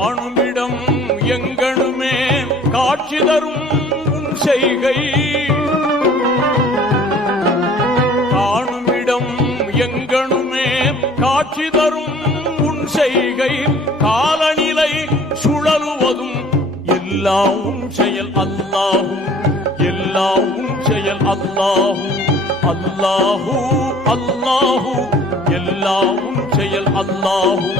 காணுமிடம் எங்கனுமே காட்சி தரும் உன் செய்கை, காணுமிடம் எங்கனுமே காட்சி தரும் உன் செய்கை, காலநிலை சுழலுவதும் எல்லாம் உன் செயல் அல்லாஹு, எல்லாம் உன் செயல் அல்லாஹு, அல்லாஹு அல்லாஹு எல்லாம் உன் செயல் அல்லாஹு,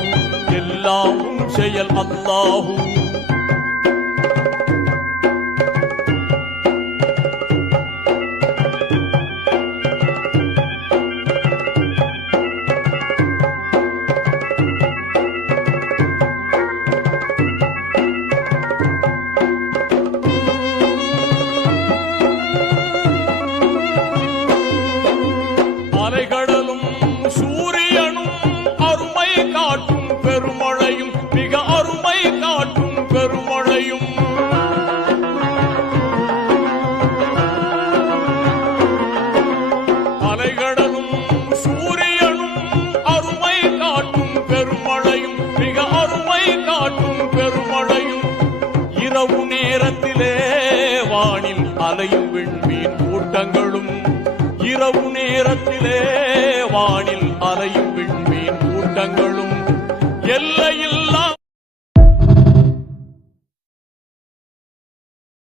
எல்லாம் உன் செயல் அல்லாஹு. அலைகடலும் சூரியனும் அருமை காட்டும் பெருமழையும், மிக அருமை காட்டும் பெருமழையும், அலைகடலும் சூரியனும் அருமை காட்டும் பெருமழையும், மிக அருமை காட்டும் பெருமழையும், இரவு நேரத்திலே வானில் அலையும் விண்மீன் கூட்டங்களும், இரவு நேரத்திலே வானில் அலையும் விண்மீன் கூட்டங்களும், எல்லையில்